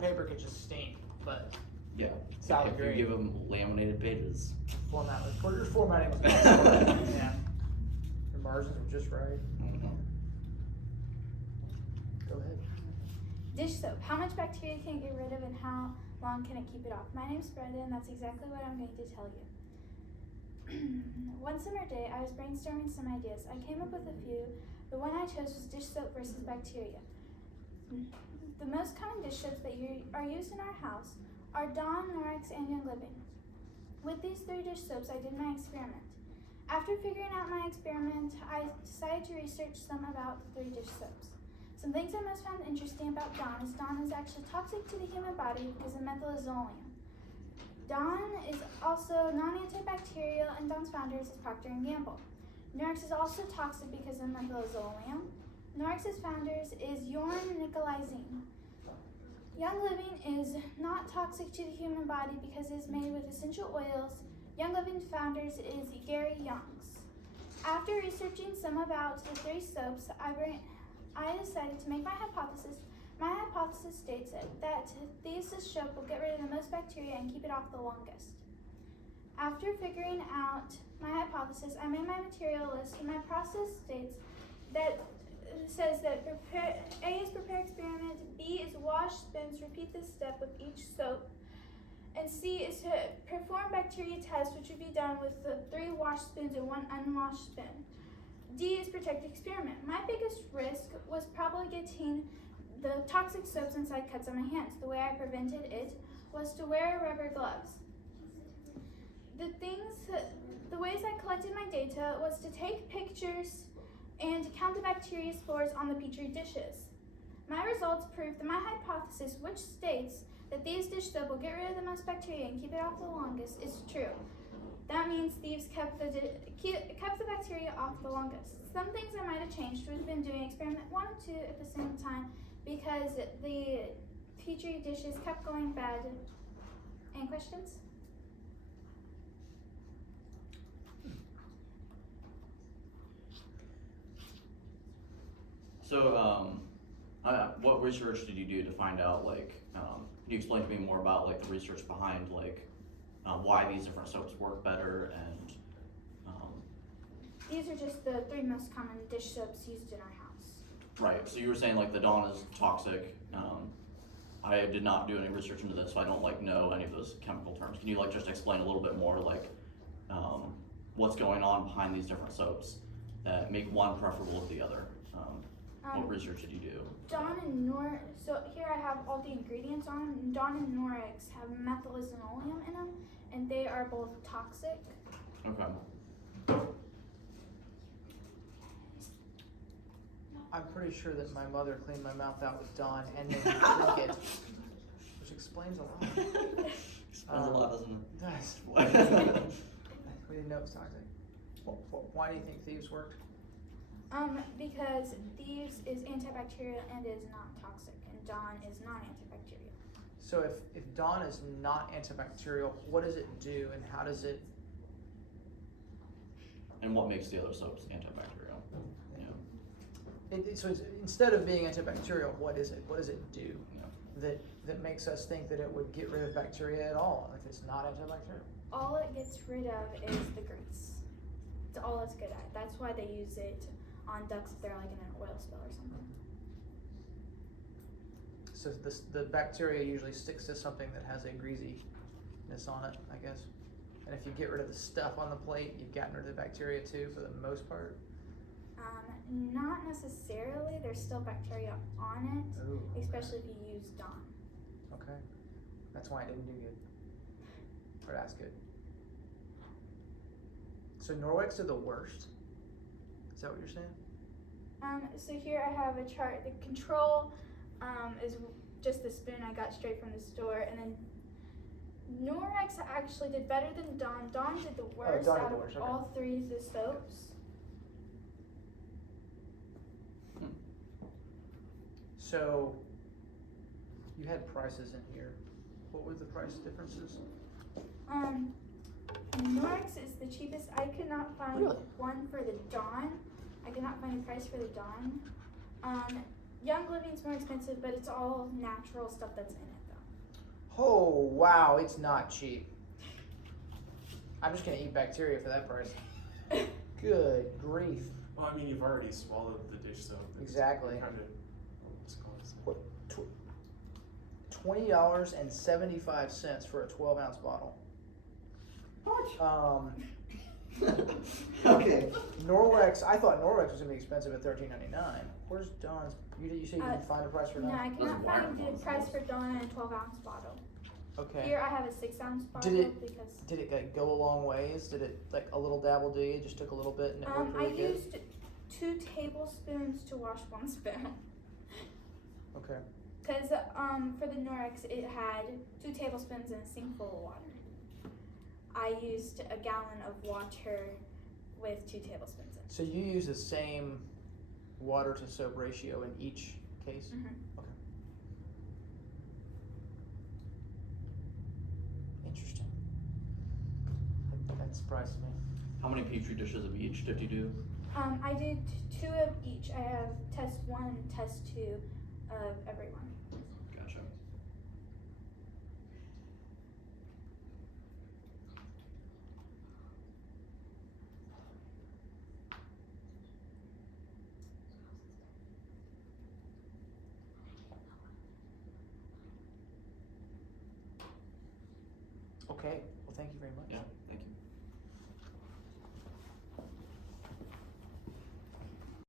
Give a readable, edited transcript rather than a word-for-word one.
paper could just stain, but Yeah. solid If grade. you give them laminated pages. Your formatting was excellent. Yeah. The margins were just right. Go ahead. Dish soap. How much bacteria can it get rid of and how long can it keep it off? My name's Brenda and that's exactly what I'm going to tell you. One summer day, I was brainstorming some ideas. I came up with a few. The one I chose was dish soap versus bacteria. The most common dish soaps that are used in our house are Dawn, Norwex, and Young Living. With these 3 dish soaps, I did my experiment. After figuring out my experiment, I decided to research some about the 3 dish soaps. Some things I most found interesting about Dawn is actually toxic to the human body because of methylazonium. Dawn is also non-antibacterial, and Dawn's founders is Procter & Gamble. Norwex is also toxic because of methylazonium. Norwex's founders is Jorn Nicolaizen. Young Living is not toxic to the human body because it is made with essential oils. Young Living founders is Gary Youngs. After researching some about the 3 soaps, I decided to make my hypothesis. My hypothesis states that these soap will get rid of the most bacteria and keep it off the longest. After figuring out my hypothesis, I made my material list, and my process says that A is prepare experiment, B is wash spins, repeat this step with each soap, and C is to perform bacteria test, which would be done with the 3 wash spins and 1 unwashed spin. D is protect experiment. My biggest risk was probably getting the toxic soaps inside cuts on my hands. The way I prevented it was to wear rubber gloves. The ways I collected my data was to take pictures and count the bacteria spores on the Petri dishes. My results proved that my hypothesis, which states that these dish soap will get rid of the most bacteria and keep it off the longest, is true. That means thieves kept the bacteria off the longest. Some things I might have changed would have been doing experiment 1 and 2 at the same time because the Petri dishes kept going bad. Any questions? So, what research did you do to find out, like, can you explain to me more about, like, the research behind, like, why these different soaps work better and, These are just the 3 most common dish soaps used in our house. Right, so you were saying, like, the Dawn is toxic. I did not do any research into this, so I don't, like, know any of those chemical terms. Can you, like, just explain a little bit more, like, what's going on behind these different soaps that make one preferable to the other? What research did you do? Dawn and so here I have all the ingredients on them. Dawn and Norwex have methylazonium in them, and they are both toxic. Okay. I'm pretty sure that my mother cleaned my mouth out with Dawn and made me drink it, which explains a lot. Explains a lot, doesn't it? Does. We didn't know it was toxic. Why do you think thieves worked? Because thieves is antibacterial and is not toxic, and Dawn is non-antibacterial. So if Dawn is not antibacterial, what does it do and how does it? And what makes the other soaps antibacterial? Yeah. So instead of being antibacterial, what is it? What does it do Yeah. that makes us think that it would get rid of bacteria at all if it's not antibacterial? All it gets rid of is the grease. It's all it's good at. That's why they use it on ducks if they're like in an oil spill or something. So the bacteria usually sticks to something that has a greasiness on it, I guess. And if you get rid of the stuff on the plate, you've gotten rid of the bacteria too, for the most part. Not necessarily. There's still bacteria on it, Ooh, especially if you use Dawn. okay. That's why I didn't do good. Or that's good. So Norwex are the worst? Is that what you're saying? So here I have a chart. The control is just the spoon I got straight from the store, and then Norwex actually did better than Dawn. Dawn did the worst Dawn did out the of worst, okay. all 3 of the soaps. So you had prices in here. What were the price differences? Norwex is the cheapest. I could not find Really? one for the Dawn. I could not find a price for the Dawn. Young Living's more expensive, but it's all natural stuff that's in it though. Oh, wow, it's not cheap. I'm just gonna eat bacteria for that price. Good grief. Well, I mean, you've already swallowed the dish soap. It's Exactly. Kind of, what's it called? What, $20.75 for a 12-ounce bottle. Okay. Norwex, I thought Norwex was gonna be expensive at $13.99. Where's Dawn's? You said you didn't find a price for No, Dawn? I cannot water find the bottles. price for Dawn in a 12-ounce bottle. Okay. Here I have a 6-ounce bottle because Did it like go a long ways? Did it like a little dabble do you? Just took a little bit and it worked I really good? used 2 tablespoons to wash 1 spoon. Okay. Because for the Norwex it had 2 tablespoons and a sink full of water. I used a gallon of water with 2 tablespoons in. So you use the same water to soap ratio in each case? Mhm. Okay. Interesting. That surprises me. How many petri dishes of each did you do? I did 2 of each. I have test 1 and test 2 of every one. Gotcha. Okay. Well, thank you very much. Yeah.